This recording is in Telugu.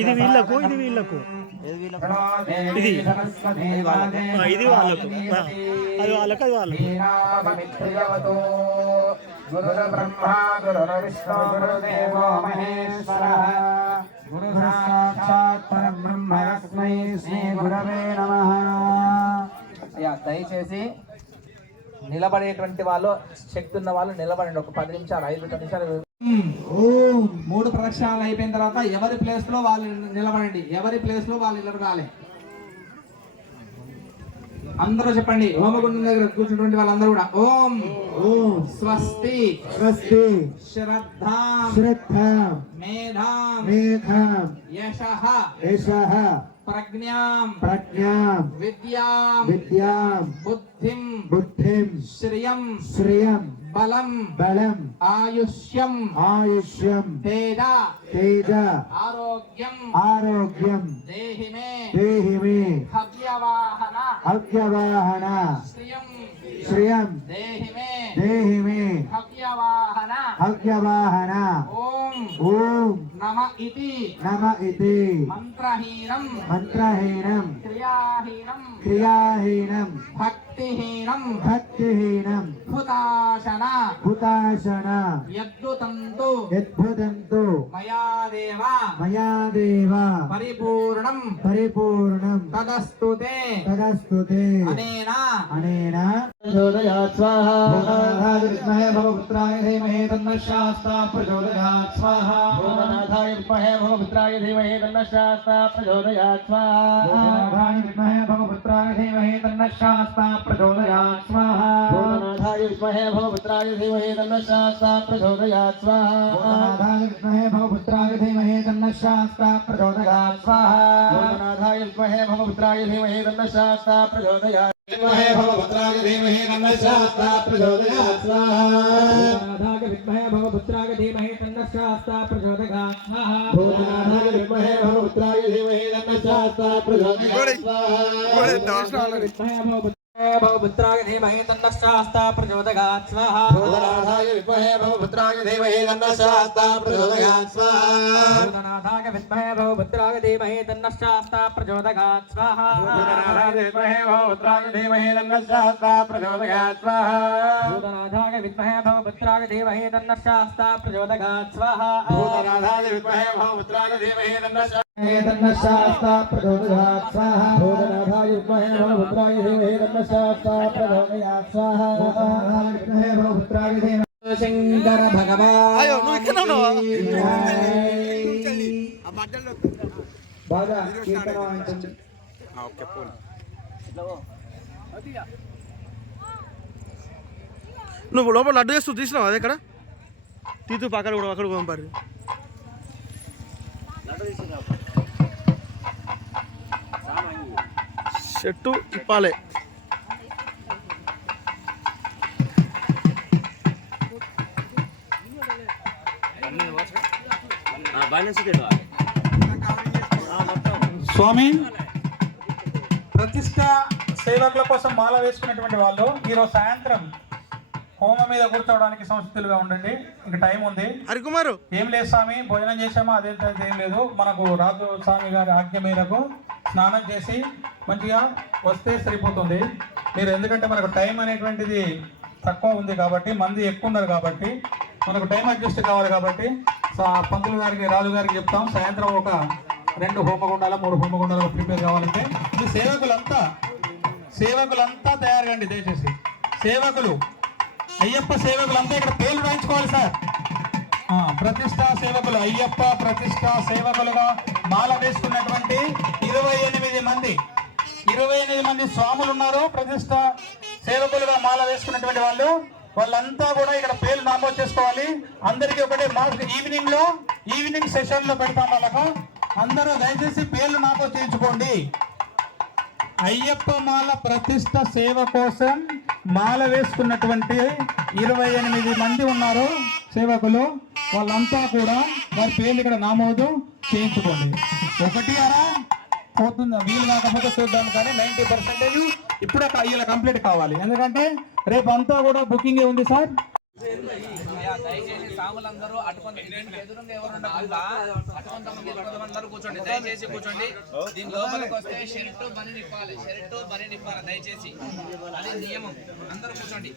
ఇది వీళ్ళకు ఇది వీళ్ళకు ఇది ఇది వాళ్ళకు అది వాళ్ళకు అది వాళ్ళకు గురు బ్రహ్మ గురు విష్ణు గురుదేవో మహేశ్వరః గురు సాక్షాత్ పరబ్రహ్మ తస్మై శ్రీ గురవే నమః. దయచేసి నిలబడేటువంటి వాళ్ళు, శక్తి ఉన్న వాళ్ళు నిలబడండి. ఒక 10 నిమిషాలు 5 నిమిషాలు. ఓం 3 ప్రదక్షిణాలు అయిపోయిన తర్వాత ఎవరి ప్లేస్ లో వాళ్ళు నిలబడండి. ఎవరి ప్లేస్ లో వాళ్ళు నిలబడాలి. అందరూ చెప్పండి. హోమగుండం దగ్గర కూర్చున్నటువంటి వాళ్ళందరూ కూడా ఓం ఓం స్వస్తి స్వస్తి శ్రద్ధాం శ్రద్ధాం మేధాం మేధాం యశః యశః ప్రజ్ఞాం ప్రజ్ఞాం విద్యాం విద్యాం బుద్ధిం బుద్ధిం శ్రియం శ్రియం బలం బలం ఆయుష్యం ఆయుష్యం తేజ తేజ ఆరోగ్యం ఆరోగ్యం దేహి మే హవ్యవాహన హవ్యవాహన శ్రియం శ్రియం దేహి మే హవ్యవాహన హవ్యవాహన ఓం ఓం నమ ఇతి మంత్రహీనం మంత్రహీనం క్రియాహీనం క్రియాహీనం భక్తిహీనం భక్తిహీనం హుతాశన హుతాశన యద్భుతంతు యద్భుతంతు మయా దేవ పరిపూర్ణం పరిపూర్ణం తదస్తుతే తదస్తుతే అనేన అనేన ప్రచోదయాత్ స్వాహా. విద్మహే భవపుత్రాయ ధీమహి తన్నః శాస్తా ప్రచోదయాత్ స్వాహా. భూతనాథాయ విద్మహే భవపుత్రాయ ధీమహి తన్నః శాస్తా ప్రచోదయాత్ స్వాహా. భూతనాథాయ విద్మహే భవపుత్రాయ ధీమహి తన్నః శాస్తా ప్రచోదయాత్ స్వాహా. భూతనాథాయ విద్మహే భవపుత్రాయ ధీమహి తన్నః శాస్తా ప్రచోదయాత్ స్వాహా. భూతనాథాయ విద్మహే భవపుత్రాయ ధీమహి తన్నః శాస్తా ప్రచోదయాత్ స్వాహా. భూతనాథాయ విద్మహే భవపుత్రాయ ధీమహి తన్నః శాస్తా ప్రచోదయాత్ విద్మహే భవపుత్రాయ ధీమహి తన్నః శాస్తా ప్రచోదయాత్ స్వాహా. భూతనాథాయ విద్మహే భవపుత్రాయ ధీమహి తన్నః శాస్తా ప్రచోదయాత్ స్వాహా. భూతనాథాయ విద్మహే భవపుత్రాయ ధీమహి తన్నః శాస్తా ప్రచోదయాత్ స్వాహా. భవపుత్రాయ ధీమహి తన్నః శాస్తా ప్రచోదయాత్ స్వాహా. భూతనాథాయ విద్మహే భవపుత్రాయ ధీమహి తన్నః శాస్తా ప్రచోదయాత్ స్వాహా. భూతనాథాయ విద్మహే భవపుత్రాయ ధీమహి తన్నః శాస్తా ప్రచోదయాత్ స్వాహా. భూతనాథాయ విద్మహే భవపుత్రాయ ధీమహి తన్నః శాస్తా ప్రచోదయాత్ స్వాహా. భూతనాథాయ విద్మహే భవపుత్రాయ ధీమహి తన్నః శాస్తా ప్రచోదయాత్ స్వాహా. భూతనాథాయ విద్మహే భవపుత్రాయ ధీమహి తన్నః శాస్తా ప్రచోదయాత్ స్వాహా. భూతనాథాయ విద్మహే భవపుత్రాయ ధీమహి తన్నః శాస్తా ప్రచోదయాత్ స్వాహా. భూతనాథాయ విద్మహే భవపుత్రాయ ధీమహి శంకర భగవాన్ బాగా కీర్తన వాయించండి. నువ్వు లోపల లడ్డు చేస్తూ తీసినావు అదే ఇక్కడ తీతూ పక్కన కూడా అక్కడ పంపారు. చెట్టు ఇప్పాలే స్వామి ప్రతిష్ట సేవకుల కోసం మాల వేసుకునేటువంటి వాళ్ళు ఈరోజు సాయంత్రం హోమం మీద కూర్చోవడానికి సంసిద్ధులుగా ఉండండి. ఇంక టైం ఉంది. హరికుమారు ఏం లేదు స్వామి, భోజనం చేసామా అదే ఏం లేదు. మనకు రాజు స్వామి గారి ఆజ్ఞ మేరకు స్నానం చేసి మంచిగా వస్తే సరిపోతుంది. మీరు ఎందుకంటే మనకు టైం అనేటువంటిది తక్కువ ఉంది కాబట్టి, మంది ఎక్కువ ఉన్నారు కాబట్టి మనకు టైం అడ్జస్ట్ కావాలి కాబట్టి పంతులు గారికి రాజు గారికి చెప్తాం సాయంత్రం ఒక 2 హోమగుండాల 3 హోమగుండాల ప్రిపేర్ కావాలంటే. ఈ సేవకులంతా తయారుగండి దయచేసి. సేవకులు అయ్యప్ప సేవకులంతా ఇక్కడ పేర్లు రాయించుకోవాలి సార్. ప్రతిష్టా సేవకులు అయ్యప్ప ప్రతిష్టా సేవకులుగా మాల వేసుకున్నటువంటి 28 మంది స్వాములు ఉన్నారు. ప్రతిష్టా సేవకులుగా మాల వేసుకున్నటువంటి వాళ్ళంతా కూడా ఇక్కడ పేర్లు నమోదు చేసుకోవాలి. అందరికీ ఒకటే మార్క్ ఈవినింగ్ సెషన్ లో పెడతాం. వాళ్ళకు అందరూ దయచేసి పేర్లు నమోదు చేయించుకోండి. అయ్యప్ప మాల ప్రతిష్ట సేవ కోసం మాల వేసుకున్నటువంటి 28 మంది ఉన్నారు సేవకులు. వాళ్ళంతా కూడా వారి పేర్లు ఇక్కడ నమోదు చేయించుకోండి. ఒకటి అరా పోతుందా వీలు కాకపోతే చూద్దాం, కానీ 90% ఇప్పుడే ఇలా కంప్లీట్ కావాలి. ఎందుకంటే రేపు అంతా కూడా బుకింగ్ ఉంది సార్. దయచేసి సాములందరూ అటుకొంత దీనికి ఎదురుగా ఎవరు ఉండకుండా అటుకొంతమంది కూర్చోండి, దయచేసి కూర్చోండి. దీని లోపలికి వస్తే షర్టు బని నిప్పాలి, షర్టు బని నిప్పాలి దయచేసి, అది నియమం. అందరూ కూర్చోండి.